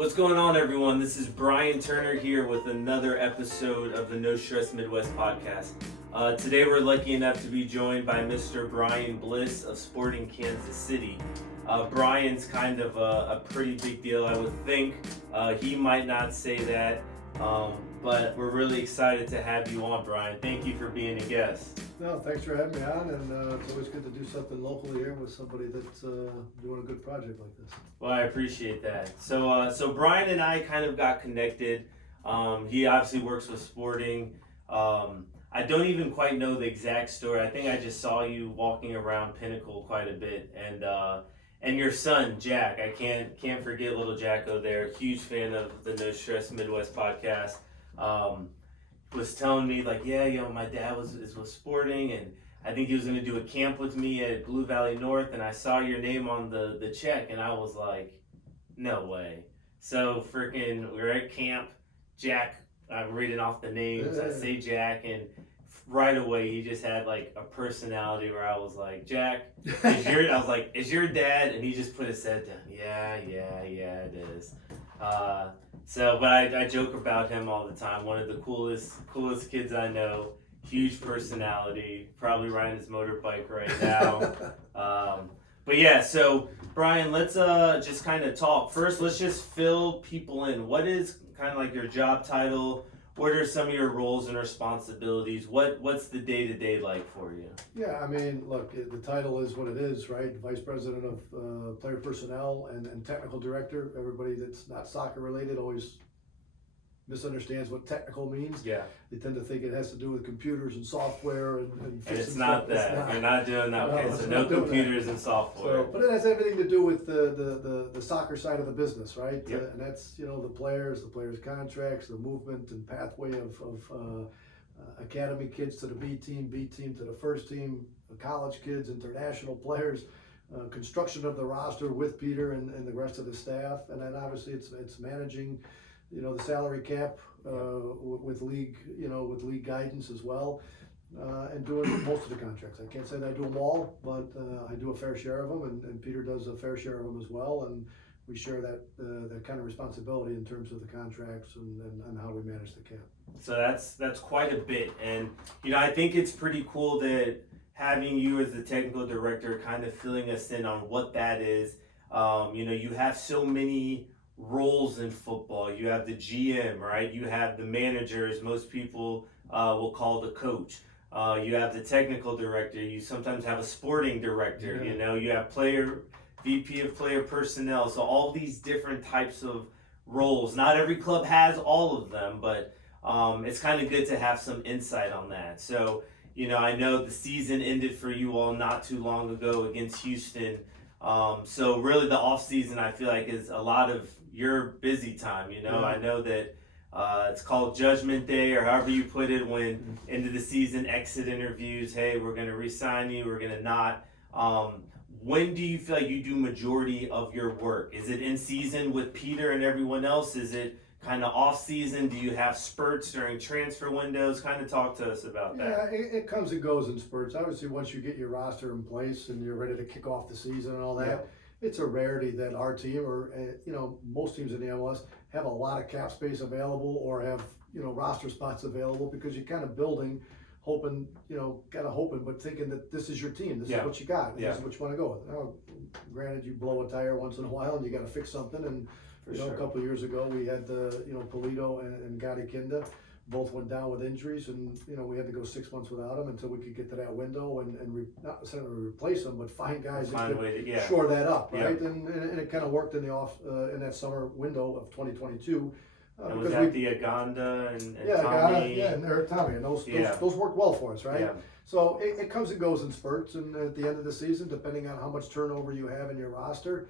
What's going on, everyone? This is Brian Turner here with another episode of the No Stress MidwestPodcast. Today we're lucky enough to be joined by Mr. Brian Bliss of Sporting Kansas City. Brian's kind of a pretty big deal, I would think. He might not say that, but we're really excited to have you on, Brian. Thank you for being a guest. No, thanks for having me on, and it's always good to do something locally here with somebody that's doing a good project like this. Well, I appreciate that. So Brian and I kind of got connected. He obviously works with Sporting. I don't even quite know the exact story. I think I just saw you walking around Pinnacle quite a bit, and your son Jack. I can't forget little Jacko there. Huge fan of the No Stress Midwest podcast. Was telling me like, my dad is with Sporting, and I think he was gonna do a camp with me at Blue Valley North, and I saw your name on the check, and I was like, no way. So freaking, we're at camp. Jack, I'm reading off the names. I say Jack, and right away he just had like a personality where I was like, Jack, is your dad? And he just put his head down. Yeah, it is. But I joke about him all the time. One of the coolest kids I know. Huge personality. Probably riding his motorbike right now. But yeah, so Brian, let's just kind of talk. First, let's just fill people in. What is kind of like your job title? What are some of your roles and responsibilities? What's the day-to-day like for you? Yeah, I mean, look, the title is what it is, right? Vice President of Player Personnel and Technical Director. Everybody that's not soccer related always misunderstands what technical means. Yeah. They tend to think it has to do with computers and software and it's not that. You're not doing that. Okay, so no computers and software. But it has everything to do with the soccer side of the business, right? Yep. And that's, the players contracts, the movement and pathway of academy kids to the B team to the first team, college kids, international players, construction of the roster with Peter and the rest of the staff. And then obviously it's managing the salary cap with league guidance as well, and doing most of the contracts. I can't say that I do them all, but I do a fair share of them, and Peter does a fair share of them as well, and we share that kind of responsibility in terms of the contracts and how we manage the cap. So that's quite a bit, and I think it's pretty cool that having you as the technical director kind of filling us in on what that is. You have so many roles in football. You have the GM, right? You have the managers. Most people will call the coach. You have the technical director. You sometimes have a sporting director. Yeah. You have VP of player personnel. So all these different types of roles. Not every club has all of them, but it's kind of good to have some insight on that. So I know the season ended for you all not too long ago against Houston. So really the off season, I feel like, is a lot of your busy time. Yeah. I know that it's called Judgment Day, or however you put it, when end of the season exit interviews, hey, we're going to re-sign you, we're going to not. When do you feel like you do majority of your work? Is it in season with Peter and everyone else? Is it kind of off season? Do you have spurts during transfer windows? Kind of talk to us about that. Yeah, it comes and goes in spurts. Obviously, once you get your roster in place and you're ready to kick off the season and all that, it's a rarity that our team or most teams in the MLS have a lot of cap space available or have roster spots available, because you're kind of building, hoping, but thinking that this is your team. This is what you got. This is what you want to go with. Now, granted, you blow a tire once in a while and you got to fix something. And a couple of years ago, we had Polito and Gadi Kinda both went down with injuries, and we had to go 6 months without them until we could get to that window and not necessarily replace them, but find guys that could shore that up, right? Yeah. And it kind of worked in the in that summer window of 2022. And was that the Aganda and Tommy? And Eric Tommy, and those worked well for us, right? Yeah. So it comes and goes in spurts, and at the end of the season, depending on how much turnover you have in your roster,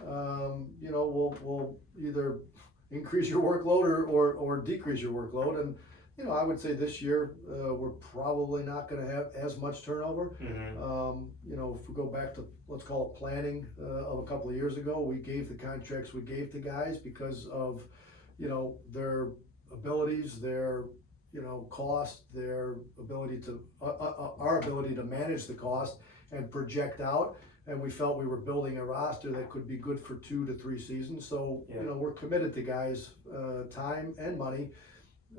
we'll either increase your workload or decrease your workload. And I would say this year we're probably not going to have as much turnover. Mm-hmm. If we go back to, let's call it planning of a couple of years ago, we gave the contracts we gave to guys because of their abilities, their cost, their ability to our ability to manage the cost and project out. and we felt we were building a roster that could be good for 2 to 3 seasons. So, we're committed to guys, time and money,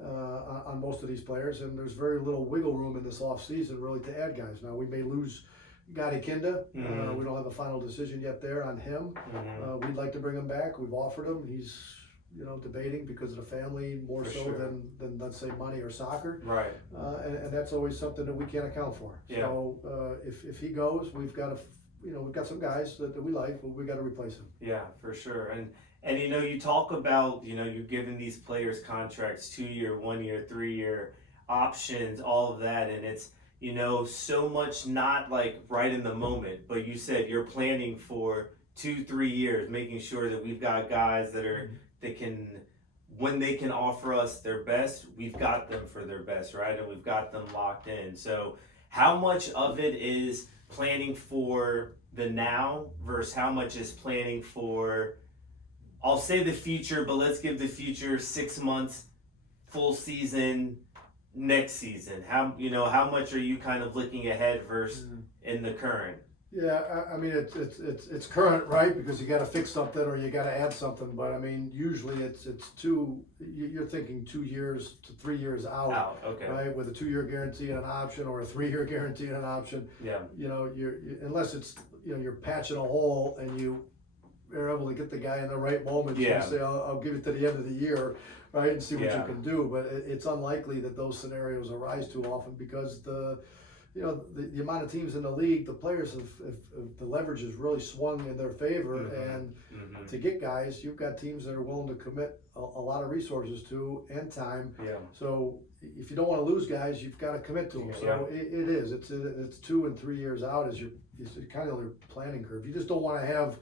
on most of these players, and there's very little wiggle room in this off season really to add guys. Now we may lose Gotti Kinda. We don't have a final decision yet there on him. We'd like to bring him back. We've offered him. He's debating because of the family more than let's say money or soccer. Right. And that's always something that we can't account for. Yeah. So if he goes, we've got we've got some guys that we like, but we got to replace him. Yeah, for sure. And you talk about, you're giving these players contracts, 2-year, 1-year, 3-year options, all of that. And it's, so much not like right in the moment, but you said you're planning for 2-3 years, making sure that we've got guys that can, when they can offer us their best, we've got them for their best, right? And we've got them locked in. So how much of it is planning for the now versus how much is planning for, I'll say the future, but let's give the future 6 months, full season, next season? How much are you kind of looking ahead versus in the current? Yeah, I mean it's current, right? Because you got to fix something or you got to add something. But I mean, usually it's you're thinking 2 years to 3 years out. Okay. Right, with a 2-year guarantee and an option, or a 3-year guarantee and an option. Yeah. You're unless it's you're patching a hole and you're able to get the guy in the right moment. Yeah. You say I'll give it to the end of the year, right, and see what you can do. But it's unlikely that those scenarios arise too often because the amount of teams in the league, the players the leverage has really swung in their favor, and to get guys, you've got teams that are willing to commit a lot of resources to and time. Yeah. So if you don't want to lose guys, you've got to commit to them. So it's 2 and 3 years out as it's kind of your planning curve. You just don't want to have,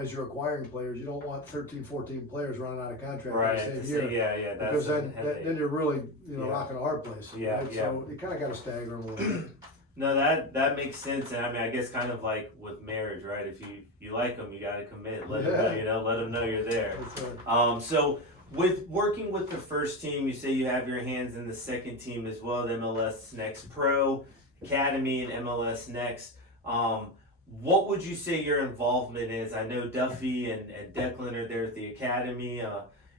as you're acquiring players, you don't want 13, 14 players running out of contract in the same year. That's because then you're really, rocking a hard place. Right? So you kind of got to stagger them a little bit. No, that makes sense. And I mean, I guess kind of like with marriage, right? If you like them, you got to commit. Let them know, let them know you're there. That's right. So with working with the first team, you say you have your hands in the second team as well, the MLS Next Pro Academy and MLS Next. What would you say your involvement is? I know Duffy and Declan are there at the academy.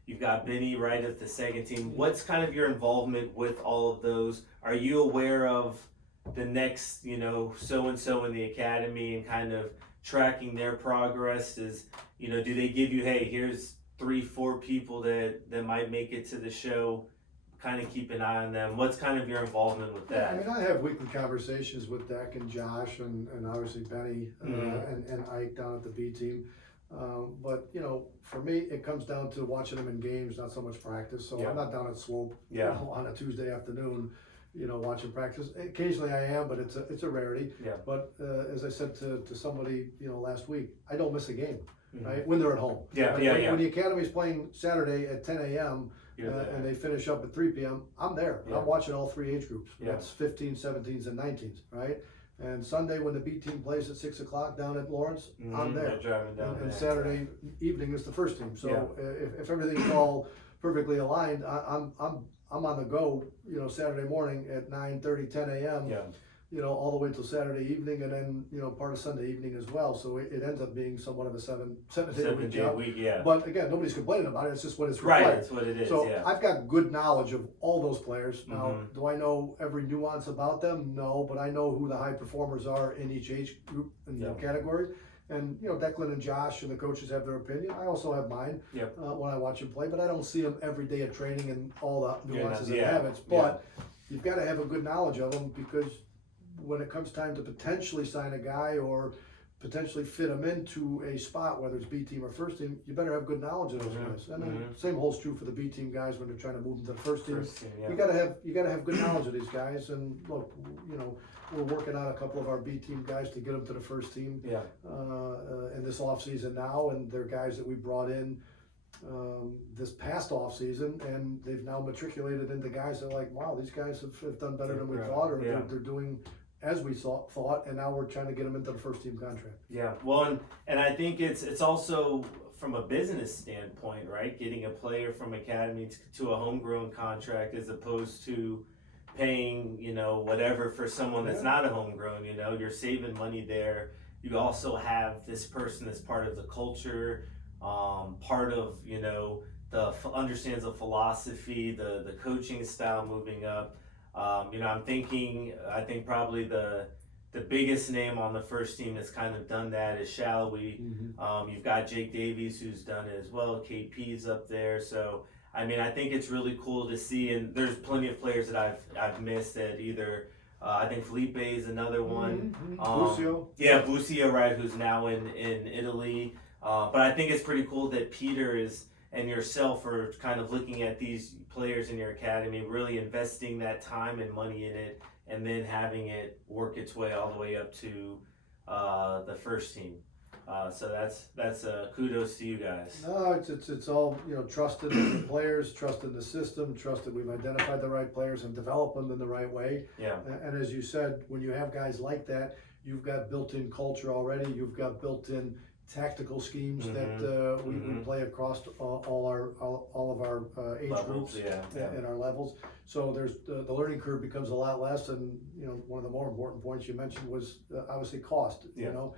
You've got Benny right at the second team. What's kind of your involvement with all of those? Are you aware of the next, so-and-so in the academy and kind of tracking their progress? Do they give you, hey, here's 3-4 people that might make it to the show? Kind of keep an eye on them. What's kind of your involvement with that? I mean, I have weekly conversations with Deck and Josh and obviously Benny and Ike down at the B team. But for me, it comes down to watching them in games, not so much practice. So I'm not down at Swope on a Tuesday afternoon, watching practice. Occasionally I am, but it's a rarity. Yeah. But as I said to somebody, last week, I don't miss a game, right? When they're at home. When the academy's playing Saturday at 10 a.m. And they finish up at 3 p.m., I'm there. I'm watching all 3 age groups. That's 15s, 17s, and 19s, right? And Sunday when the B team plays at 6 o'clock down at Lawrence, I'm there. Driving down and Saturday evening is the first team. So if everything's all perfectly aligned, I'm on the go. Saturday morning at 9:30, 10 a.m. All the way till Saturday evening, and then part of Sunday evening as well. So it ends up being somewhat of a seven day week. But again, nobody's complaining about it. It's just what it's required. Right, that's what it is. So I've got good knowledge of all those players. Now, do I know every nuance about them? No, but I know who the high performers are in each age group and category. And Declan and Josh and the coaches have their opinion. I also have mine when I watch them play, but I don't see them every day at training and all the nuances and habits. But you've got to have a good knowledge of them, because when it comes time to potentially sign a guy or potentially fit them into a spot, whether it's B team or first team, you better have good knowledge of those guys. And then same holds true for the B team guys when they're trying to move them to the first team. You gotta have good knowledge of these guys. And look, we're working on a couple of our B team guys to get them to the first team in this off season now, and they're guys that we brought in this past off season, and they've now matriculated into guys that are like, wow, these guys have done better than we thought, or they're doing as we thought, and now we're trying to get them into the first team contract. Yeah, well, and I think it's also from a business standpoint, right? Getting a player from academy to a homegrown contract as opposed to paying, whatever for someone that's not a homegrown. You're saving money there, you also have this person that's part of the culture, part of, you know, understands the philosophy, the coaching style moving up. You know, I think probably the biggest name on the first team that's kind of done that is Shallowy. You've got Jake Davies who's done it as well. KP's up there. So, I mean, I think it's really cool to see, and there's plenty of players that I've missed that either, I think Felipe is another one. Busio. Yeah, Busio, right, who's now in Italy. But I think it's pretty cool that Peter and yourself are kind of looking at these players in your academy, really investing that time and money in it, and then having it work its way all the way up to the first team. So that's kudos to you guys. No, it's all, you know, trusted in the players, trusted the system, trusted we've identified the right players and developed them in the right way. Yeah. And as you said, when you have guys like that, you've got built-in culture already. You've got built-in tactical schemes that we play across all of our age Levels, groups yeah. and our levels. So there's the learning curve becomes a lot less. And you know, one of the more important points you mentioned was obviously cost. Yeah. You know,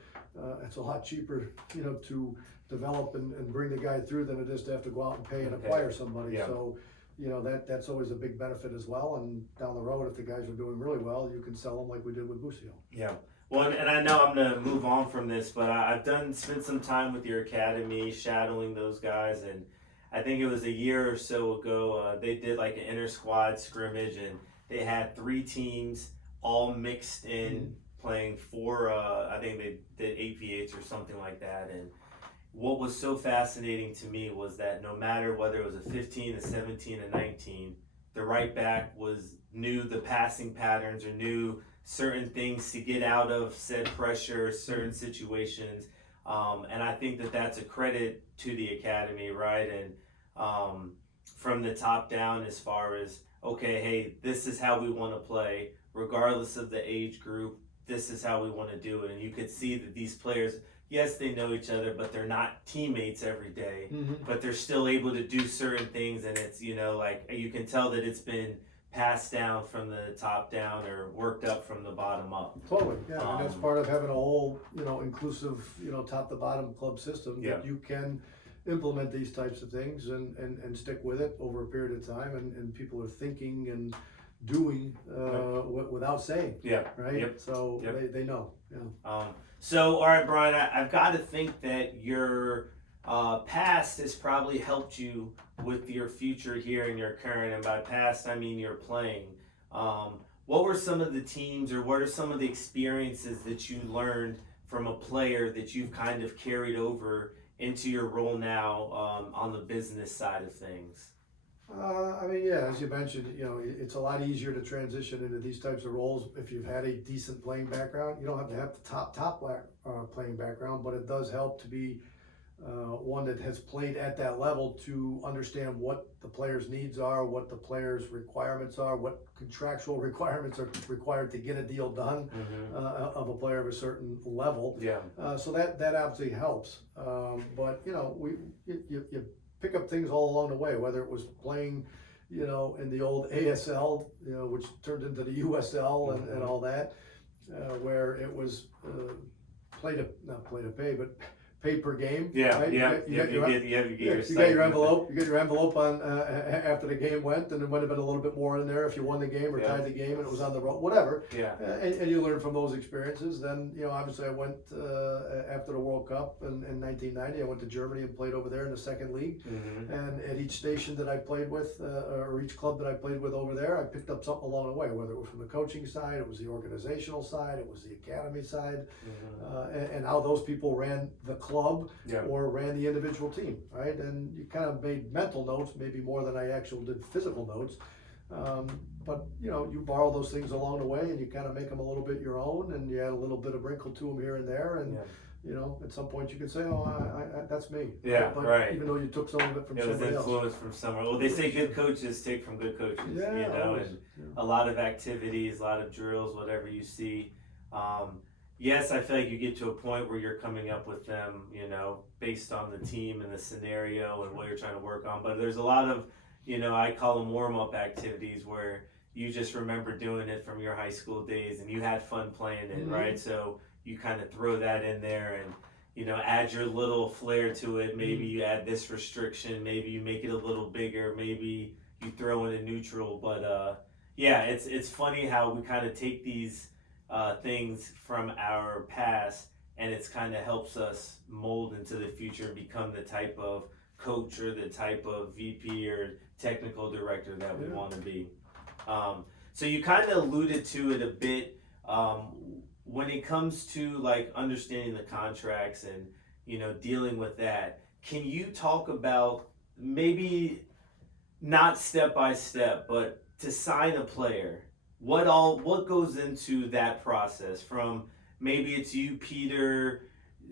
it's a lot cheaper, you know, to develop and bring the guy through than it is to have to go out and pay and acquire somebody. Yeah. So, you know, that's always a big benefit as well. And down the road, if the guys are doing really well, you can sell them like we did with Busio. Yeah. Well, and I know I'm gonna move on from this, but I've spent some time with your academy, shadowing those guys, and I think it was a year or so ago. They did like an inter squad scrimmage, and they had 3 teams all mixed in, playing 4. I think they did 8v8s or something like that. And what was so fascinating to me was that no matter whether it was a 15, a 17, a 19, the right back knew the passing patterns or knew certain things to get out of said pressure, certain situations, and I think that's a credit to the academy, right? And from the top down, as far as, okay, hey, this is how we want to play, regardless of the age group. This is how we want to do it, and you could see that these players, yes, they know each other, but they're not teammates every day. But they're still able to do certain things, and it's, you know, like you can tell that it's been passed down from the top down or worked up from the bottom up. Totally, yeah, and that's part of having a whole, you know, inclusive, you know, top to bottom club system, Yeah. that you can implement these types of things and stick with it over a period of time, and people are thinking and doing without saying. Yeah. Right? Yep. So Yep. they know. Yeah. So, all right, Brian, I've got to think that your past has probably helped you with your future here and your current, and by past I mean you're playing. What were some of the teams, or what are some of the experiences that you learned from a player that you've kind of carried over into your role now on the business side of things? I mean, yeah, as you mentioned, you know, it's a lot easier to transition into these types of roles if you've had a decent playing background. You don't have to have the top playing background, but it does help to be one that has played at that level to understand what the player's needs are, what the player's requirements are, what contractual requirements are required to get a deal done of a player of a certain level. Yeah. So that obviously helps. But you know, you pick up things all along the way, whether it was playing, you know, in the old ASL, you know, which turned into the USL and all that, where it was not play to pay, but pay per game. Yeah, right? yeah, You get your envelope. You get your envelope on after the game went, and there might have been a little bit more in there if you won the game or tied the game and it was on the road, whatever. Yeah. And you learn from those experiences. Then, you know, obviously I went after the World Cup in 1990. I went to Germany and played over there in the second league. And at each station that I played with, or each club that I played with over there, I picked up something along the way. Whether it was from the coaching side, it was the organizational side, it was the academy side, and how those people ran the club or ran the individual team, right? And you kind of made mental notes, maybe more than I actually did physical notes. But you know, you borrow those things along the way, and you kind of make them a little bit your own, and you add a little bit of wrinkle to them here and there, and you know, at some point you can say, "Oh, I that's me." Yeah, but right. Even though you took some of it from it was somebody else. influenced from somewhere. Well, they say good coaches take from good coaches. Yeah, you know, always. and a lot of activities, a lot of drills, whatever you see. Yes, I feel like you get to a point where you're coming up with them, you know, based on the team and the scenario and what you're trying to work on. But there's a lot of, you know, I call them warm-up activities where you just remember doing it from your high school days and you had fun playing it, right? So you kind of throw that in there and, you know, add your little flair to it. Maybe you add this restriction, maybe you make it a little bigger, maybe you throw in a neutral. But yeah, it's funny how we kind of take these things from our past, and it's kind of helps us mold into the future and become the type of coach or the type of VP or technical director that we want to be. So you kind of alluded to it a bit. When it comes to like understanding the contracts and, you know, dealing with that, can you talk about maybe not step by step, but to sign a player, what goes into that process? From maybe it's you, Peter,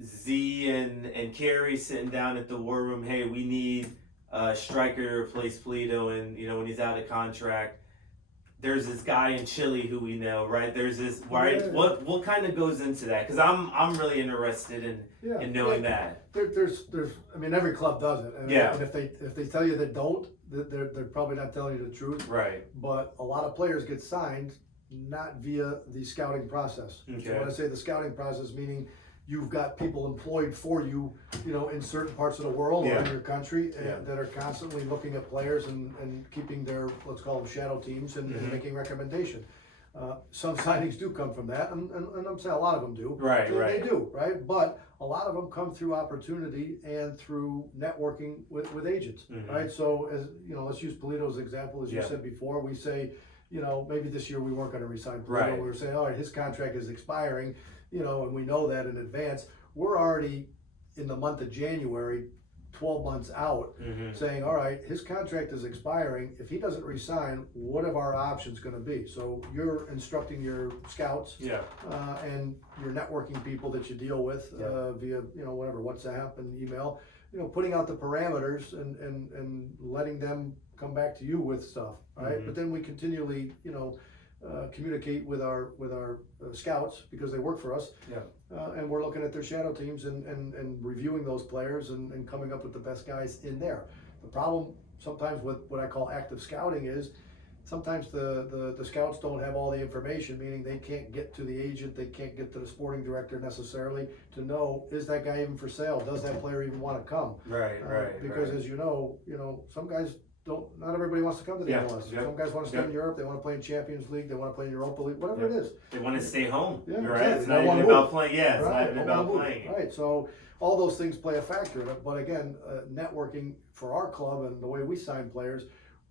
Z, and Carrie sitting down at the war room. Hey, we need a striker to replace Polito, and you know, when he's out of contract. There's this guy in Chile who we know, right? There's this, right? Yeah. What kind of goes into that? Because I'm really interested in knowing that. There's I mean, every club does it. And if they tell you they don't, they're probably not telling you the truth. Right. But a lot of players get signed not via the scouting process. Okay. So when I say the scouting process, meaning you've got people employed for you, you know, in certain parts of the world or in your country that are constantly looking at players and keeping their, let's call them shadow teams and making recommendation. Some signings do come from that, and I'm saying a lot of them do. Right. They do, right? But a lot of them come through opportunity and through networking with agents, right? So, as you know, let's use Polito's example, as you said before. We say, you know, maybe this year we weren't going to resign Polito. Right. We were saying, all right, his contract is expiring. You know, and we know that in advance. We're already in the month of January, 12 months out, saying, all right, his contract is expiring. If he doesn't resign, what are our options going to be? So you're instructing your scouts and your networking people that you deal with via, you know, whatever, WhatsApp and email, you know, putting out the parameters and letting them come back to you with stuff, right? But then we continually, you know, communicate with our scouts because they work for us, and we're looking at their shadow teams and reviewing those players and coming up with the best guys in there. The problem sometimes with what I call active scouting is sometimes the scouts don't have all the information, meaning they can't get to the agent, they can't get to the sporting director necessarily to know, is that guy even for sale? Does that player even want to come? Right. Because as you know, some guys not everybody wants to come to the MLS. Some guys want to stay in Europe, they want to play in Champions League, they want to play in Europa League, whatever it is. They want to stay home. Yeah, right? Exactly. It's not even about playing. Yeah, it's not even about playing. Right, so all those things play a factor in it. But again, networking for our club and the way we sign players,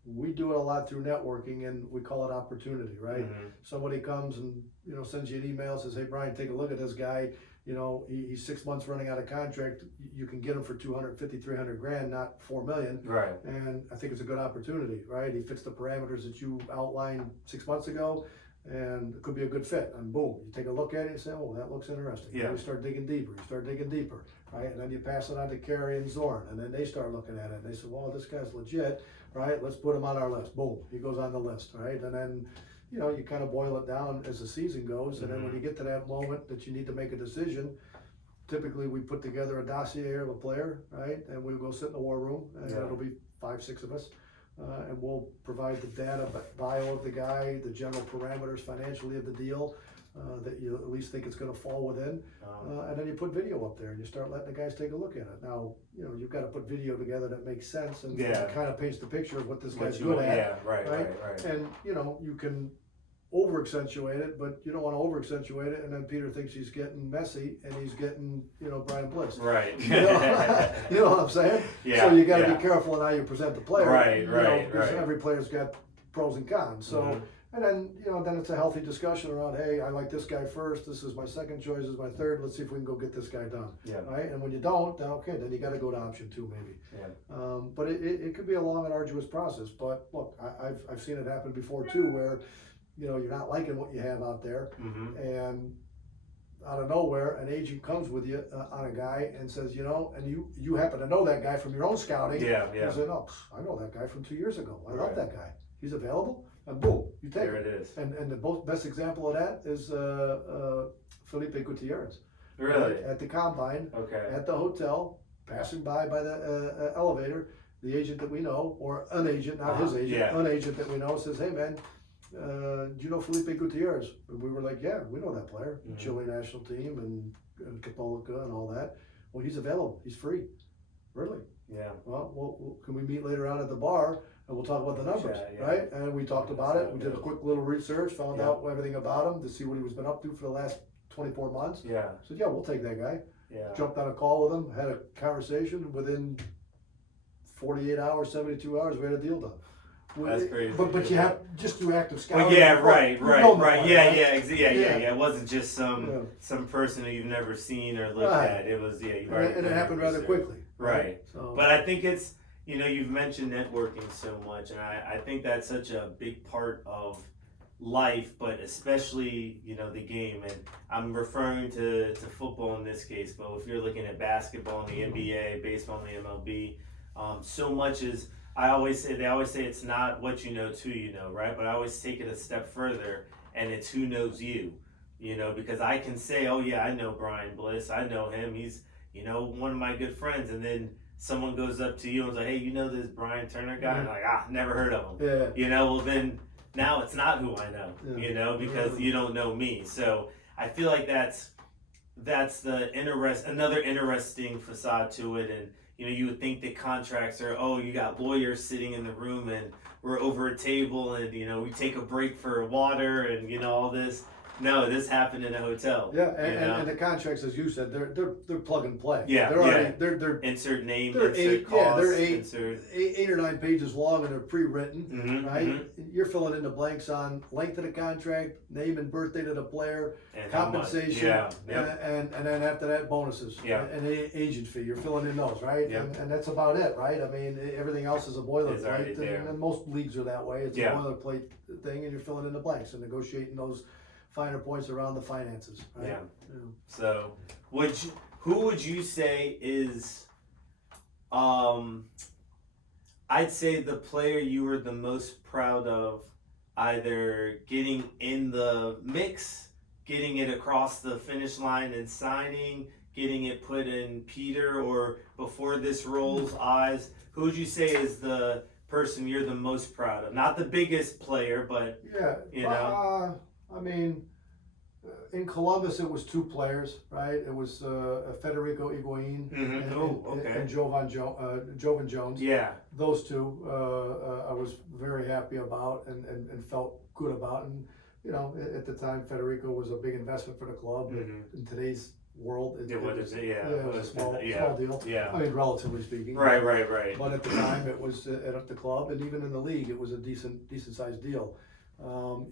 we do it a lot through networking, and we call it opportunity, right? Somebody comes and, you know, sends you an email, says, hey, Brian, take a look at this guy. You know, he's 6 months running out of contract. You can get him for $250,000, $300,000, not $4 million. Right. And I think it's a good opportunity, right? He fits the parameters that you outlined 6 months ago, and it could be a good fit. And boom, you take a look at it and say, oh, that looks interesting. Yeah. And you start digging deeper, right? And then you pass it on to Carrie and Zorn, and then they start looking at it. And they say, well, this guy's legit, right? Let's put him on our list. Boom, he goes on the list, right? And then, you know, you kind of boil it down as the season goes, and then when you get to that moment that you need to make a decision, typically we put together a dossier of a player, right? And we'll go sit in the war room, and it'll be 5, 6 of us, and we'll provide the data, bio of the guy, the general parameters financially of the deal, that you at least think it's going to fall within, and then you put video up there and you start letting the guys take a look at it. Now, you know, you've got to put video together that makes sense and kind of paints the picture of what this guy's good at. Yeah, right. And, you know, you can over accentuate it, but you don't want to over accentuate it, and then Peter thinks he's getting messy and he's getting, you know, Brian Bliss. Right. You know what I'm saying? Yeah. So you got to be careful in how you present the player. Right. Because every player's got pros and cons. So, and then, you know, then it's a healthy discussion around, hey, I like this guy first. This is my second choice. This is my third. Let's see if we can go get this guy done. Yeah. Right. And when you don't, then okay, then you got to go to option 2 maybe. Yeah. But it could be a long and arduous process. But look, I've seen it happen before too, where, you know, you're not liking what you have out there, and out of nowhere, an agent comes with you on a guy and says, you know, and you happen to know that guy from your own scouting. Yeah. You say, no, I know that guy from 2 years ago. I love that guy. He's available, and boom, you take it. There it is. And the best example of that is Felipe Gutierrez. Really? At the combine, at the hotel, passing by the elevator, the agent that we know, or an agent, not his agent, an agent that we know says, hey man, do you know Felipe Gutierrez? And we were like, yeah, we know that player, Mhm. Chile national team and Catholica and all that. Well, he's available. He's free. Really? Yeah. Well, can we meet later on at the bar and we'll talk about the numbers, Yeah. right? And we talked about it. We did a quick little research, found Yeah. out everything about him to see what he was been up to for the last 24 months. Yeah. Said, yeah, we'll take that guy. Yeah. Jumped on a call with him, had a conversation. Within 48 hours, 72 hours, we had a deal done. That's crazy. But you have just do active scouting. Well, yeah, right. Yeah. Yeah. It wasn't just some person who you've never seen or looked at. It was And it happened rather quickly. Right. So, But I think it's you've mentioned networking so much, and I think that's such a big part of life, but especially the game. And I'm referring to football in this case, but if you're looking at basketball in the NBA, baseball in the MLB, so much is. They always say it's not what you know, it's who you know, right? But I always take it a step further, and it's who knows you, because I can say, oh yeah, I know Brian Bliss, I know him, he's, one of my good friends, and then someone goes up to you and is like, hey, you know this Brian Turner guy? And I'm like, never heard of him. Yeah. Well then, now it's not who I know, because you don't know me. So I feel like that's another interesting facade to it. And you would think that contracts are, you got lawyers sitting in the room and we're over a table and we take a break for water and all this. No, this happened in a hotel. Yeah, and the contracts, as you said, they're plug and play. Yeah, they're insert name, they're insert cost, they're insert 8 or 9 pages long and they're pre-written, Mhm, right? mhm. You're filling in the blanks on length of the contract, name and birthday to the player, And how much. compensation, Yeah, yep. and then after that bonuses, Yeah. and agent fee. You're filling in those, right? Yep. And that's about it, right? I mean, everything else is a It's already boilerplate, there. and most leagues are that way. It's Yeah. a boilerplate thing, and you're filling in the blanks and negotiating those finer points around the finances, right? Yeah. So, who would you say is, I'd say the player you were the most proud of, either getting in the mix, getting it across the finish line and signing, getting it put in Peter or before this role's eyes? Who would you say is the person you're the most proud of? Not the biggest player, but Yeah, I mean, in Columbus it was 2 players, right? It was Federico Higuain and Jovan Jones. yeah, Those 2 I was very happy about and felt good about. And at the time Federico was a big investment for the club. Mhm. In today's world, it was a small deal. Yeah. I mean, relatively speaking. Right. But at the time, it was at the club, and even in the league, it was a decent sized deal.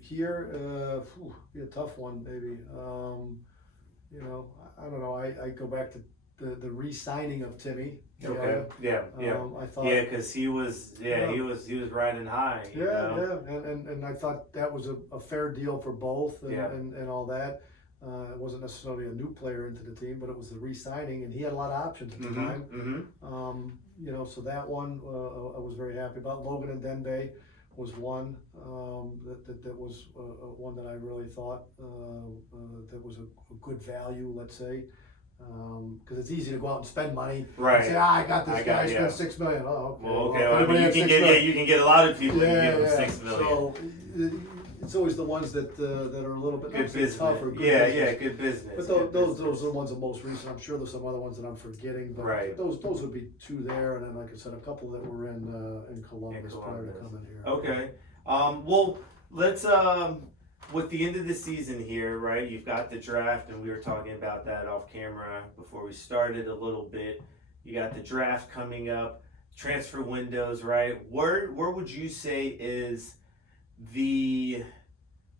Here, be a tough one, maybe. I don't know. I go back to the re-signing of Timmy. Okay. Yeah. I thought. Yeah, because he was riding high. And I thought that was a fair deal for both, and, Yeah. and all that. It wasn't necessarily a new player into the team, but it was the re-signing, and he had a lot of options at the time. Mm-hmm. So that one I was very happy about. Logan and Dembe was one that was one that I really thought that was a good value, let's say, because it's easy to go out and spend money. Right. And say, I got this guy. I spent $6 million. Oh, okay. Well, okay. Well, I mean, you can get a lot of people. Yeah, you give them $6 million. So it's always the ones that are a little bit Good business. tougher. Good business. But those are the ones that most recent. I'm sure there's some other ones that I'm forgetting, but Right. those would be 2 there, and then like I said, a couple that were in Columbus prior to coming here. Okay. Well, let's with the end of the season here, right? You've got the draft, and we were talking about that off camera before we started a little bit. You got the draft coming up, transfer windows, right? Where would you say is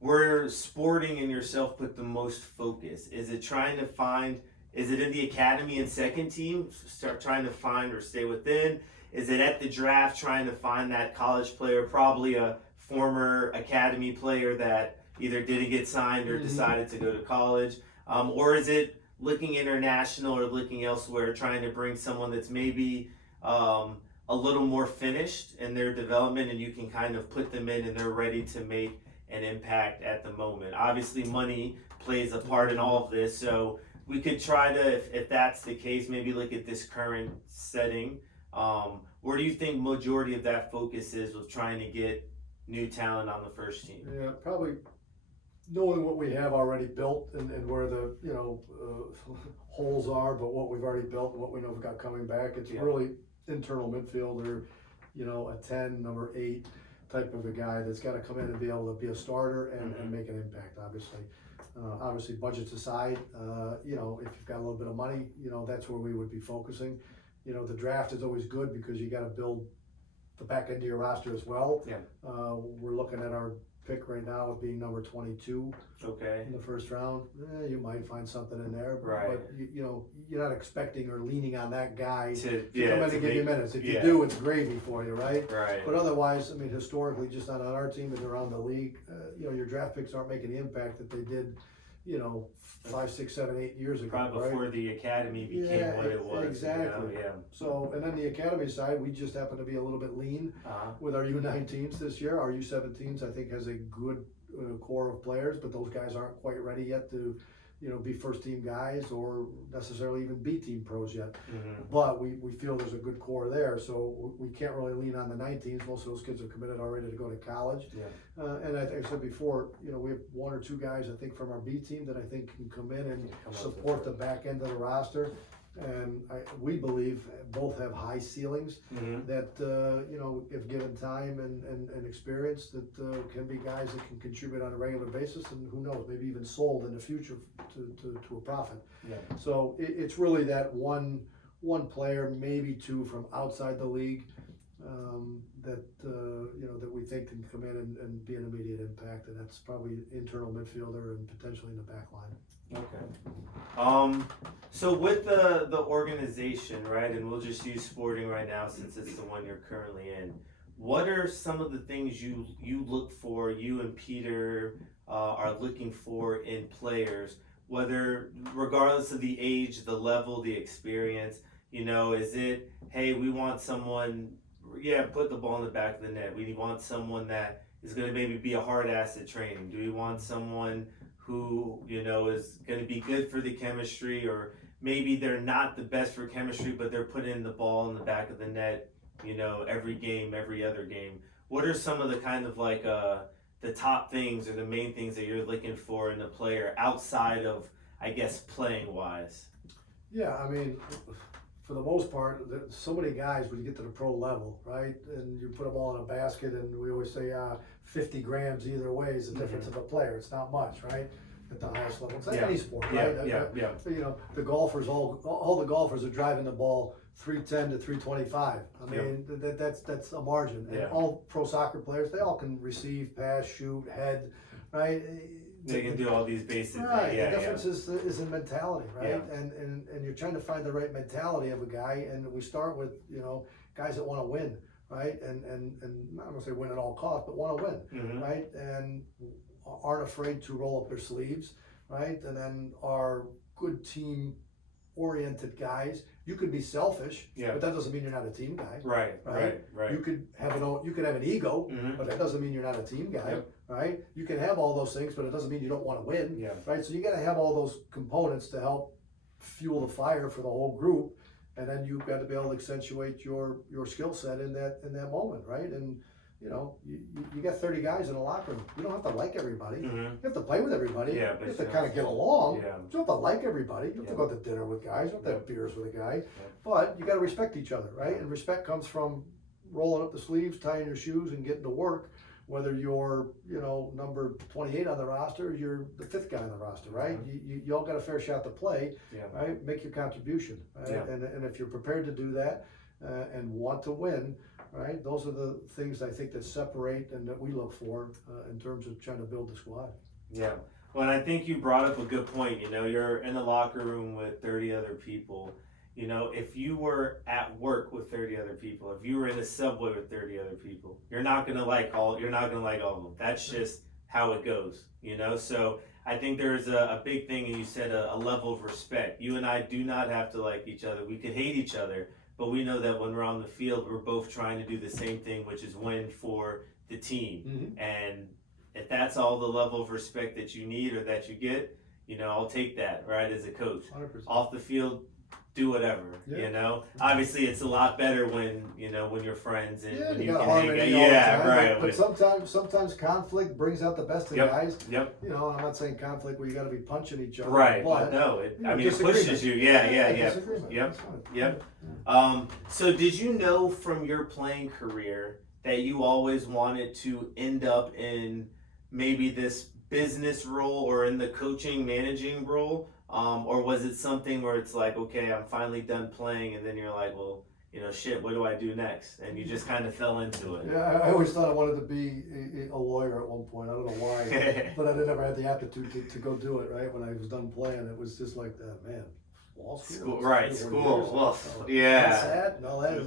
where Sporting and yourself put the most focus? Is it in the academy and second team, start trying to find or stay within? Is it at the draft trying to find that college player, probably a former academy player that either didn't get signed or decided to go to college? Or is it looking international or looking elsewhere, trying to bring someone that's maybe a little more finished in their development and you can kind of put them in and they're ready to make an impact at the moment? Obviously, money plays a part in all of this, so we could try to, if that's the case, maybe look at this current setting. Where do you think majority of that focus is with trying to get new talent on the first team? Yeah, probably knowing what we have already built and where the, holes are, but what we've already built and what we know we've got coming back. It's really internal midfielder, a 10, number 8 type of a guy that's got to come in and be able to be a starter and make an impact, obviously. Obviously, budgets aside, if you've got a little bit of money, that's where we would be focusing. The draft is always good because you got to build the back end of your roster as well. Yeah. We're looking at our pick right now of being number 22 in the first round. You might find something in there, but you're not expecting or leaning on that guy to come in and give you minutes. If you do, it's gravy for you, right? Right. But otherwise, historically, just not on our team and around the league, your draft picks aren't making the impact that they did, 5, 6, 7, 8 years ago. Probably before the academy became what it was. Exactly. So, and then the academy side, we just happen to be a little bit lean with our U19s this year. Our U17s, I think, has a good core of players, but those guys aren't quite ready yet to, be first team guys or necessarily even B team pros yet. But we feel there's a good core there, so we can't really lean on the 19s. Most of those kids are committed already to go to college. And I said before, we have 1 or 2 guys I think from our B team that I think can come in and support the back end of the roster. And we believe both have high ceilings that, if given time and experience, that can be guys that can contribute on a regular basis, and who knows, maybe even sold in the future to a profit. So it's really that one player, maybe 2 from outside the league that we think can come in and be an immediate impact, and that's probably internal midfielder and potentially in the back line. Okay. So with the organization, right, and we'll just use sporting right now since it's the one you're currently in, what are some of the things you look for, you and Peter are looking for in players, whether regardless of the age, the level, the experience? Is it, hey, we want someone, put the ball in the back of the net. We want someone that is going to maybe be a hard ass at training. Do we want someone who, is going to be good for the chemistry, or maybe they're not the best for chemistry, but they're putting the ball in the back of the net, every game, every other game? What are some of the kind of like the top things or the main things that you're looking for in a player outside of, I guess, playing wise? Yeah, for the most part, there's so many guys when you get to the pro level, right? And you put them all in a basket, and we always say 50 grams either way is the difference of a player. It's not much, right? At the highest level. It's like any sport, right? The golfers, all the golfers are driving the ball 310 to 325. That's a margin. And all pro soccer players, they all can receive, pass, shoot, head, right? They can do all these basic things. The difference is in mentality, right? And you're trying to find the right mentality of a guy, and we start with, guys that want to win, right? And I'm not gonna say win at all costs, but want to win, right? And aren't afraid to roll up their sleeves, right? And then are good team oriented guys. You could be selfish, but that doesn't mean you're not a team guy. Right. You could have an ego, but that doesn't mean you're not a team guy. Right? You can have all those things, but it doesn't mean you don't want to win. Right? So you got to have all those components to help fuel the fire for the whole group, and then you've got to be able to accentuate your skill set in that moment, right? And you got 30 guys in a locker room. You don't have to like everybody. You have to play with everybody. You have to kind of get along. You don't have to like everybody. You don't have to go to dinner with guys. You don't have to have beers with a guy. But you got to respect each other, right? And respect comes from rolling up the sleeves, tying your shoes, and getting to work. Whether you're, number 28 on the roster, or you're the 5th guy on the roster, right? You all got a fair shot to play, right? Make your contribution, right? And if you're prepared to do that and want to win, right? Those are the things I think that separate and that we look for in terms of trying to build the squad. Yeah. Well, and I think you brought up a good point. You're in the locker room with 30 other people. If you were at work with 30 other people, if you were in the subway with 30 other people, you're not gonna like all of them. That's just how it goes. So I think there's a big thing, and you said a level of respect. You and I do not have to like each other. We could hate each other, but we know that when we're on the field, we're both trying to do the same thing, which is win for the team. And if that's all the level of respect that you need or that you get, I'll take that, right, as a coach. 100%. Off the field, do whatever, Yeah. you know. Obviously, it's a lot better when when you're friends and when you you got can hang harmony out. all the Yeah, time, right. but sometimes conflict brings out the best in Yep. guys. Yep. You know, I'm not saying conflict where you got to be punching each other. Right, But no, I mean, it disagreement. pushes you. Yeah. Disagreement. Yep. That's fine. Yep. Yeah. So did you know from your playing career that you always wanted to end up in maybe this business role or in the coaching, managing role? Or was it something where it's like, okay, I'm finally done playing, and then you're like, well, shit, what do I do next? And you just kind of fell into it. Yeah, I always thought I wanted to be a lawyer at one point. I don't know why, but I never had the aptitude to go do it. Right when I was done playing, it was just like that, man. Law School, right? School. Well, Oh, yeah. That's sad. No, that is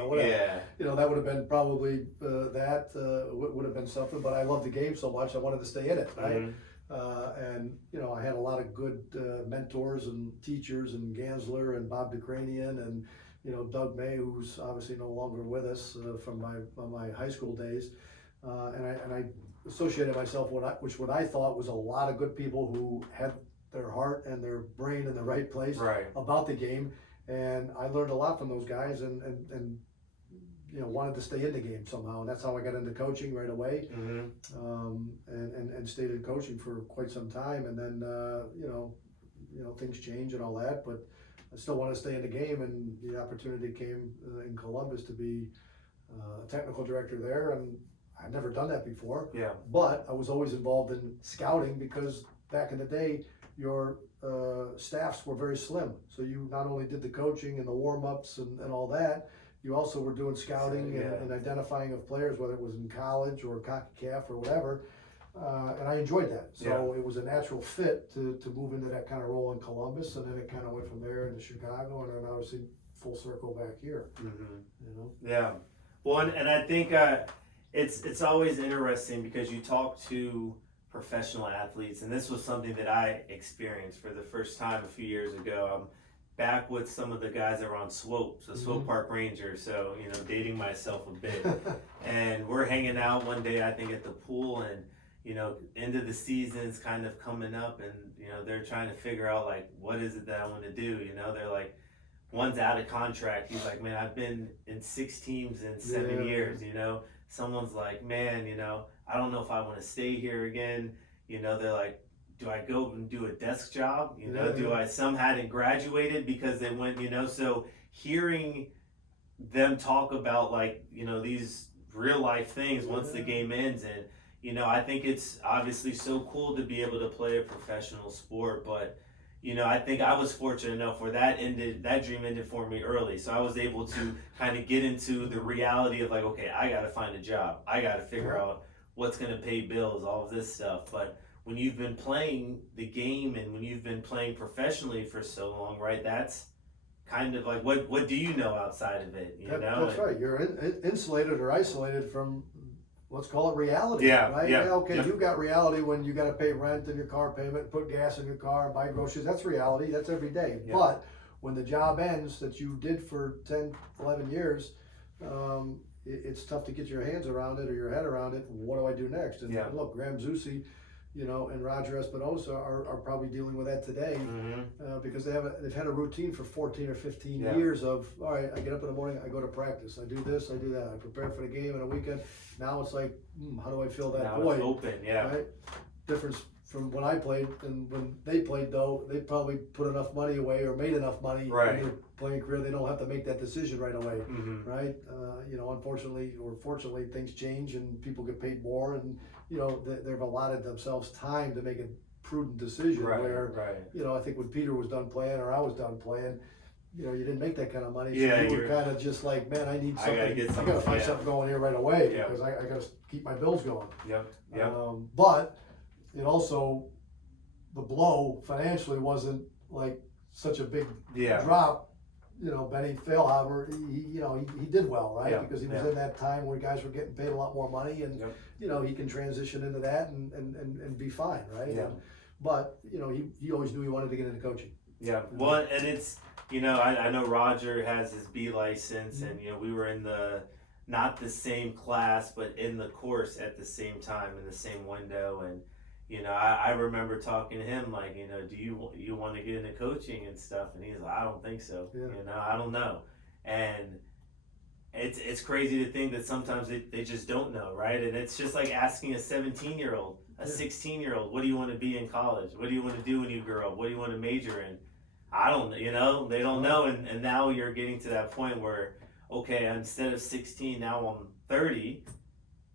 whatever. Yeah. That would have been probably would have been something. But I loved the game so much, I wanted to stay in it, right? Mhm. And I had a lot of good mentors and teachers, and Gansler and Bob DeCranian and Doug May, who's obviously no longer with us from my high school days, and I associated myself with what I thought was a lot of good people who had their heart and their brain in the right place Right. about the game, and I learned a lot from those guys, and wanted to stay in the game somehow, and that's how I got into coaching right away, and stayed in coaching for quite some time, and then things change and all that, but I still want to stay in the game, and the opportunity came in Columbus to be a technical director there, and I'd never done that before. Yeah. But I was always involved in scouting because back in the day, your staffs were very slim. So you not only did the coaching and the warm-ups and all that, you also were doing scouting and identifying of players, whether it was in college or CONCACAF or whatever. And I enjoyed that. So it was a natural fit to move into that kind of role in Columbus, and then it kind of went from there into Chicago, and then obviously full circle back here. Yeah. Well, and I think it's always interesting because you talk to professional athletes, and this was something that I experienced for the first time a few years ago. I'm back with some of the guys that were on Swope, so Swope Park Rangers, so dating myself a bit. And we're hanging out one day, I think, at the pool, and end of the season's kind of coming up, and they're trying to figure out like what is it that I want to do. They're like, one's out of contract. He's like, man, I've been in 6 teams in 7 years. Someone's like, man, I don't know if I want to stay here again. They're like, do I go and do a desk job? Some hadn't graduated because they went, so hearing them talk about like, these real life things once the game ends, and I think it's obviously so cool to be able to play a professional sport, but I think I was fortunate enough where that dream ended for me early. So I was able to kind of get into the reality of like, okay, I got to find a job. I got to figure out what's going to pay bills, all of this stuff. But when you've been playing the game and when you've been playing professionally for so long, right, that's kind of like, what do you know outside of it? That's right. You're insulated or isolated from, let's call it reality, right? You got reality when you got to pay rent and your car payment, put gas in your car, buy groceries. That's reality. That's every day. But when the job ends that you did for 10, 11 years, it's tough to get your hands around it or your head around it. What do I do next? And look, Graham Zusi, and Roger Espinosa are probably dealing with that today because they've had a routine for 14 or 15 years of, all right, I get up in the morning, I go to practice, I do this, I do that, I prepare for the game on a weekend. Now it's like, how do I fill that void? It's open, right? Difference from when I played and when they played, though, they probably put enough money away or made enough money in their playing career. They don't have to make that decision right away, right? Unfortunately or fortunately, things change and people get paid more, and they've allotted themselves time to make a prudent decision. I think when Peter was done playing or I was done playing, you didn't make that kind of money. So you were kind of just like, man, I need something. I gotta find something going here right away because I gotta keep my bills going. But it also, the blow financially wasn't like such a big drop. Benny Feilhaber, he did well, right? Because he was in that time where guys were getting paid a lot more money, and he can transition into that and be fine, right? But he always knew he wanted to get into coaching. Well, and it's I know Roger has his B license, and we were in not the same class, but in the course at the same time in the same window, and I remember talking to him like, do you want to get into coaching and stuff? And he's like, I don't think so. Yeah. I don't know. And it's crazy to think that sometimes they just don't know, right? And it's just like asking a 17-year-old, a 16-year-old, what do you want to be in college? What do you want to do when you grow up? What do you want to major in? I don't, they don't know. And now you're getting to that point where, okay, instead of 16, now I'm 30.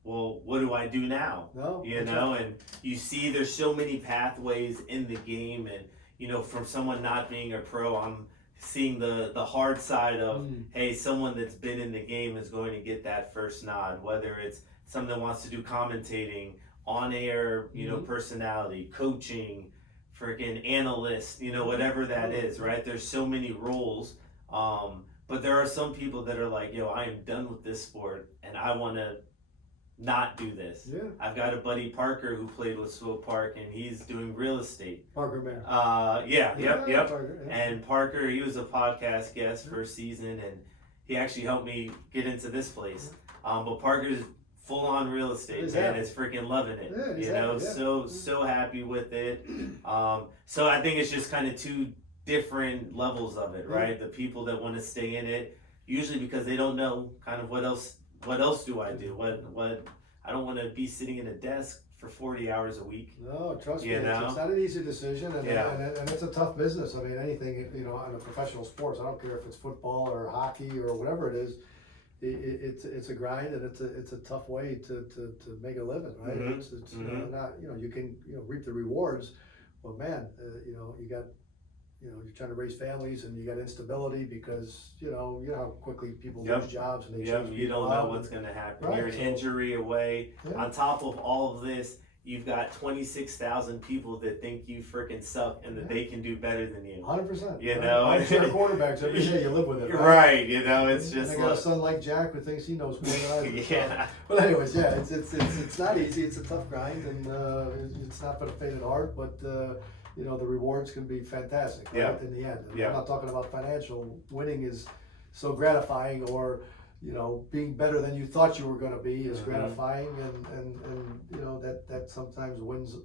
Well, what do I do now? No, And you see there's so many pathways in the game, and from someone not being a pro, I'm seeing the hard side of hey, someone that's been in the game is going to get that first nod, whether it's someone that wants to do commentating, on air, personality, coaching, freaking analyst, whatever that is, right? There's so many roles. But there are some people that are like, yo, I am done with this sport and I want to not do this. Yeah. I've got a buddy, Parker, who played with Swope Park, and he's doing real estate. Parker man. Yep. Parker, yeah. And Parker, he was a podcast guest for a season, and he actually helped me get into this place. But Parker's full on real estate, He's man. happy. Is freaking loving it. Yeah, he's happy, yeah. So happy with it. So I think it's just kind of two different levels of it, right? The people that want to stay in it, usually because they don't know kind of what else do I do? What I don't want to be sitting in a desk for 40 hours a week. No, trust me, it's not an easy decision, and it's a tough business. I mean, anything, in a professional sports, I don't care if it's football or hockey or whatever it is, it's a grind, and it's a tough way to make a living, right? Mm-hmm. It's not, you can reap the rewards, but man, you got, you're trying to raise families, and you got instability because you know how quickly people lose jobs, and they change. You don't know what's going to happen. Right, You're an injury away. On top of all of this, you've got 26,000 people that think you freaking suck and that they can do better than you. 100%. I'm sure quarterbacks every day you live with it. Right. It's just. I got a son like Jack who thinks he knows more than I do. Yeah. But anyways, it's not easy. It's a tough grind, and it's not for the faint of heart, but. The rewards can be fantastic, right? In the end. I'm not talking about financial. Winning is so gratifying, or, being better than you thought you were going to be is gratifying, and that sometimes wins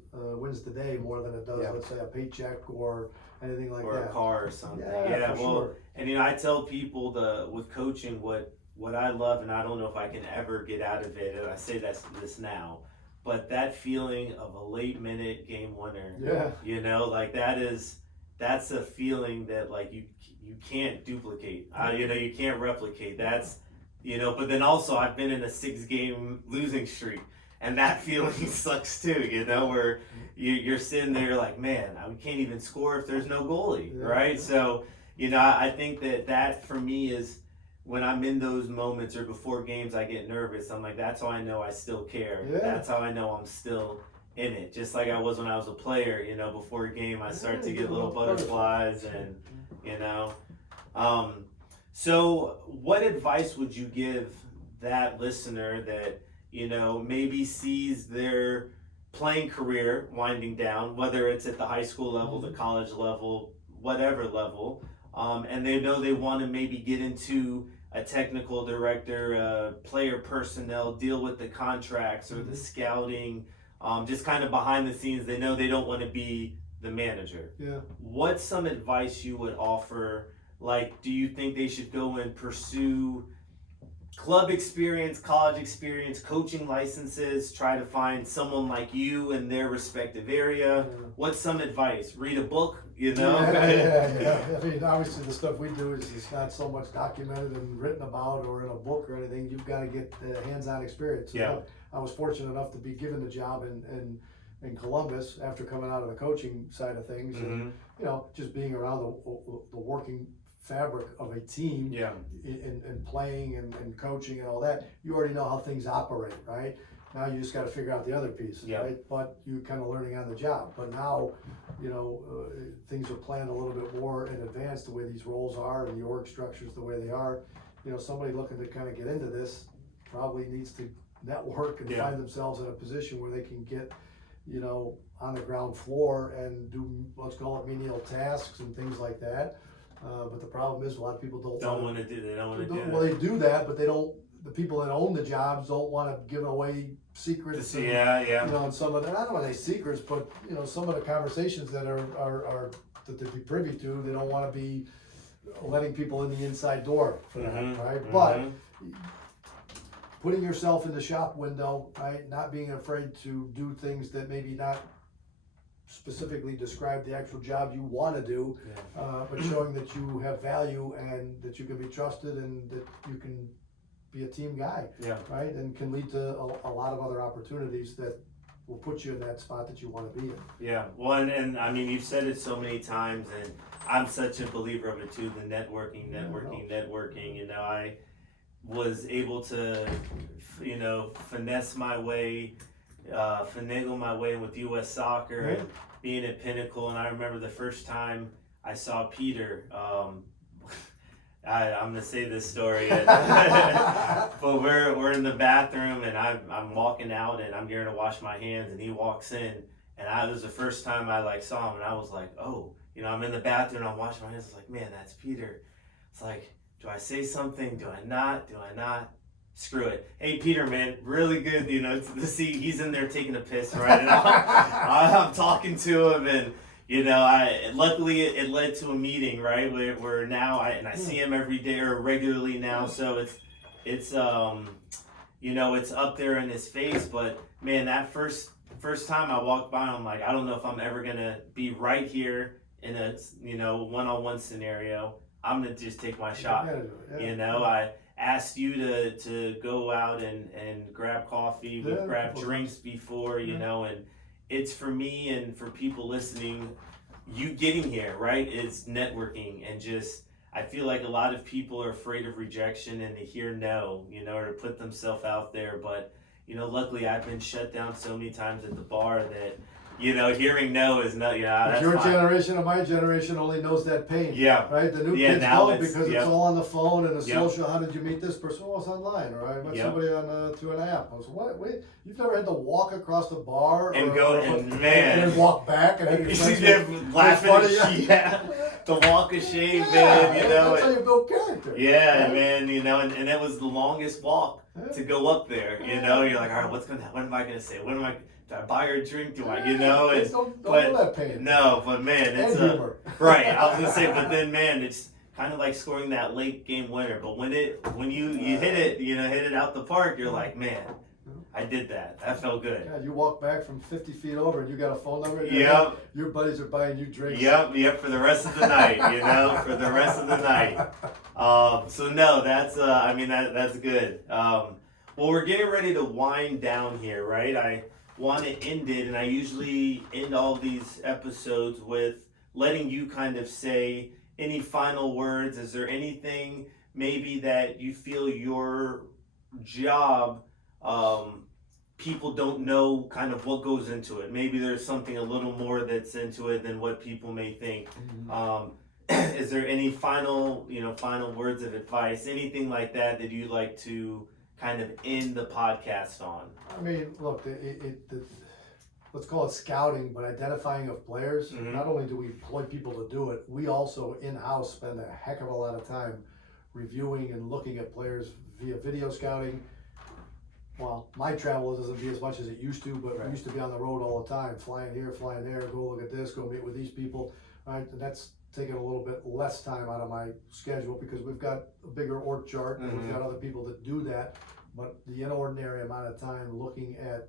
the day more than it does, let's say, a paycheck or anything like that. Or a car or something. For sure. And I tell people with coaching what I love, and I don't know if I can ever get out of it, and I say this now, but that feeling of a late minute game winner, that's a feeling that like you can't duplicate. You can't replicate. That's but then also I've been in a 6-game losing streak, and that feeling sucks too. Where you're sitting there like, man, I can't even score if there's no goalie, right? So I think that for me is. When I'm in those moments or before games, I get nervous. I'm like, that's how I know I still care. Yeah. That's how I know I'm still in it. Just like I was when I was a player, before a game, I start to get little butterflies and, So what advice would you give that listener that, maybe sees their playing career winding down, whether it's at the high school level, the college level, whatever level, and they know they want to maybe get into a technical director, player personnel, deal with the contracts or the scouting, just kind of behind the scenes. They know they don't want to be the manager. Yeah. What's some advice you would offer? Like, do you think they should go and pursue club experience, college experience, coaching licenses, try to find someone like you in their respective area? What's some advice? Read a book, Yeah. I mean, obviously the stuff we do is not so much documented and written about or in a book or anything. You've got to get hands-on experience. Yeah. I was fortunate enough to be given the job in Columbus after coming out of the coaching side of things, and just being around the working fabric of a team, and playing and coaching and all that. You already know how things operate, right? Now you just got to figure out the other pieces, right? But you're kind of learning on the job. But now, things are planned a little bit more in advance, the way these roles are and the org structures the way they are. Somebody looking to kind of get into this probably needs to network and find themselves in a position where they can get, on the ground floor and do, let's call it, menial tasks and things like that. But the problem is a lot of people They don't want to do that. Well, they do that, but they don't. The people that own the jobs don't want to give away secrets. And, and some of the, I don't want to say secrets, but some of the conversations that are that they'd be privy to, they don't want to be letting people in the inside door for that, right? But putting yourself in the shop window, right? Not being afraid to do things that maybe not specifically describe the actual job you want to do, but showing that you have value and that you can be trusted and that you can be a team guy, right? And can lead to a lot of other opportunities that will put you in that spot that you want to be in. Yeah, well, and I mean, you've said it so many times, and I'm such a believer of it too, the networking. I was able to, finesse my way, finagle my way with U.S. Soccer and being at Pinnacle. And I remember the first time I saw Peter, I'm gonna say this story, but we're in the bathroom and I'm walking out and I'm going to wash my hands and he walks in and it was the first time I saw him and I was like, oh, I'm in the bathroom, I'm washing my hands, I was like, man, that's Peter. It's like, do I say something? Do I not? Screw it. Hey, Peter, man, really good, to see he's in there taking a piss right now. I'm talking to him and luckily it led to a meeting, right? Where now I see him every day or regularly now, so it's it's up there in his face. But man, that first time I walked by, I'm like, I don't know if I'm ever gonna be right here in a one-on-one scenario. I'm gonna just take my shot. I asked you to go out and grab coffee, grab drinks before, and it's for me and for people listening, you getting here, right? It's networking and just, I feel like a lot of people are afraid of rejection and to hear no, or to put themselves out there. But, luckily I've been shut down so many times at the bar that, hearing no is not, that's your fine. Generation and my generation only knows that pain. Yeah. Right? The new kids don't because it's all on the phone and the social. How did you meet this person? Oh, it's online, or I met somebody through an app. I was what? Wait, you've never had to walk across the bar and and then walk back and have your you friends see them laughing the walk of shame, man, That's how you build character. Yeah, man, and it was the longest walk to go up there, you're like, all right, what am I gonna say? Do I buy her a drink? Do I, don't let pain. No, but man, it's right. I was gonna say, but then, man, it's kind of like scoring that late game winner. But when you hit it, hit it out the park, you're like, man, I did that. That felt good. Yeah, you walk back from 50 feet over and you got a phone number. Yep. Your buddies are buying you drinks. Yep, for the rest of the night, for the rest of the night. So no, that's, that's good. Well, we're getting ready to wind down here, right? I want to end it, and I usually end all these episodes with letting you kind of say any final words. Is there anything maybe that you feel your job, people don't know kind of what goes into it? Maybe there's something a little more that's into it than what people may think. Is there any final words of advice, anything like that you'd like to kind of end the podcast on? I mean, look, let's call it scouting, but identifying of players. Not only do we employ people to do it, we also in-house spend a heck of a lot of time reviewing and looking at players via video scouting. Well, my travel doesn't be as much as it used to, but we used to be on the road all the time, flying here, flying there, go look at this, go meet with these people, right? And that's taken a little bit less time out of my schedule because we've got a bigger org chart and we've got other people that do that. But the inordinary amount of time looking at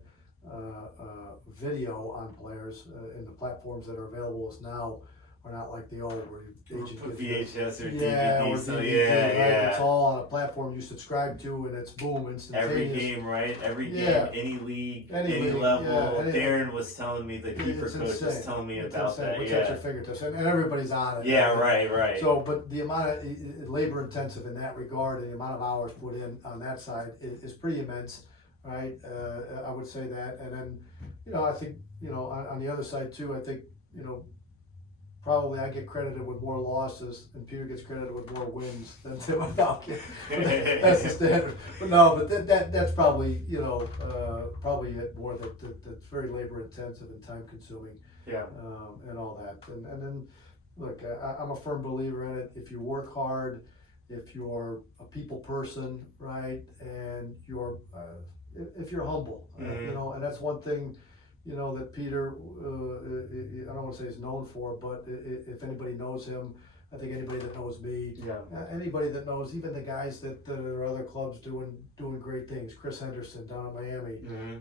video on players and the platforms that are available is now are not like the old where VHS or DVD. It's all on a platform you subscribe to and it's boom, instantaneous. Every game, right? Every game, any league, any level. Darren was telling me, the keeper coach was telling me about that. It's at your fingertips, and everybody's on it. Yeah, right. So, but the amount of labor intensive in that regard and the amount of hours put in on that side is pretty immense, right? I would say that, and then, I think, on the other side too, I think, probably I get credited with more losses and Peter gets credited with more wins than Tim and Falcon. That's the standard. But no, but that's probably, probably it more that's very labor intensive and time consuming. Yeah. And all that. And then, look, I'm a firm believer in it. If you work hard, if you're a people person, right, and if you're humble, you know, and that's one thing, you know, that Peter, I don't want to say is known for, but if anybody knows him, I think anybody that knows me, anybody that knows, even the guys that are other clubs doing great things, Chris Henderson down in Miami,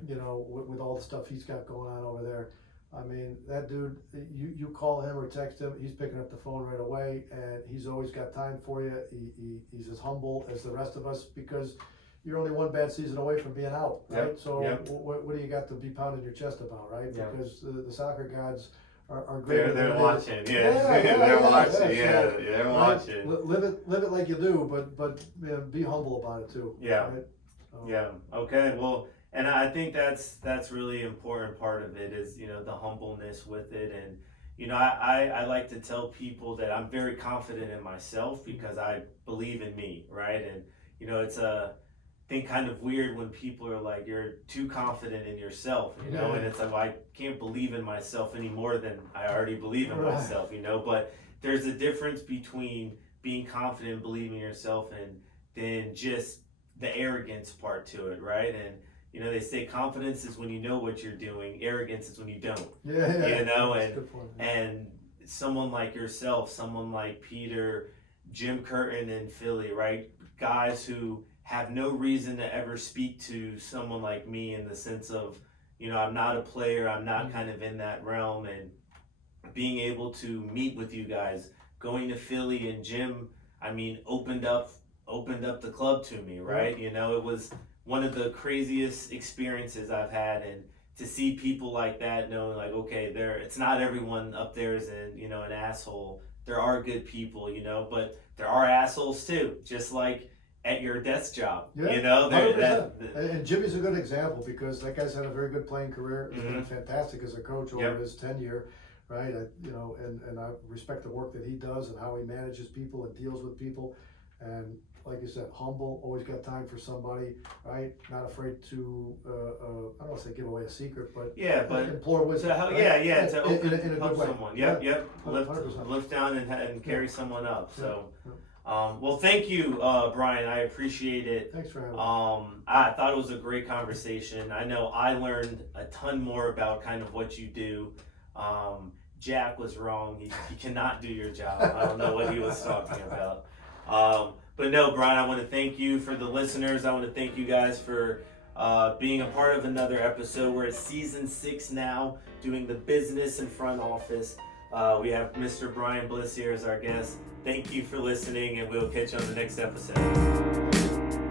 you know, with all the stuff he's got going on over there. I mean, that dude, you call him or text him, he's picking up the phone right away, and he's always got time for you. He's as humble as the rest of us, because you're only one bad season away from being out, right? So what do you got to be pounding your chest about, right? Because the soccer gods are great. They're watching, they're watching, they're watching. Live it like you do, but you know, be humble about it too. Right? So. Okay. Well, and I think that's really important part of it is, you know, the humbleness with it. And, you know, I like to tell people that I'm very confident in myself because I believe in me, right? And, you know, it's think kind of weird when people are like, you're too confident in yourself, you know, and it's like, well, I can't believe in myself any more than I already believe in myself, you know, but there's a difference between being confident and believing in yourself and then just the arrogance part to it, right? And, you know, they say confidence is when you know what you're doing, arrogance is when you don't, you know, and someone like yourself, someone like Peter, Jim Curtin in Philly, right? Guys who have no reason to ever speak to someone like me in the sense of, you know, I'm not a player, I'm not kind of in that realm, and being able to meet with you guys, going to Philly, and Jim, I mean, opened up the club to me, right? You know, it was one of the craziest experiences I've had, and to see people like that, knowing like, okay, it's not everyone up there is an asshole. There are good people, you know, but there are assholes too, just like at your desk job, you know. And Jimmy's a good example because that guy's had a very good playing career. He's been fantastic as a coach over his tenure, right? And I respect the work that he does and how he manages people and deals with people. And like you said, humble, always got time for somebody, right? Not afraid to, I don't want to say give away a secret, but implore wisdom. To help, right? to in a help good way. someone. Lift down and carry someone up. So. Well, thank you, Brian. I appreciate it. Thanks for having me. I thought it was a great conversation. I know I learned a ton more about kind of what you do. Jack was wrong. He cannot do your job. I don't know what he was talking about. But no, Brian, I want to thank you. For the listeners, I want to thank you guys for being a part of another episode. We're at season 6 now, doing the business and front office. We have Mr. Brian Bliss here as our guest. Thank you for listening, and we'll catch you on the next episode.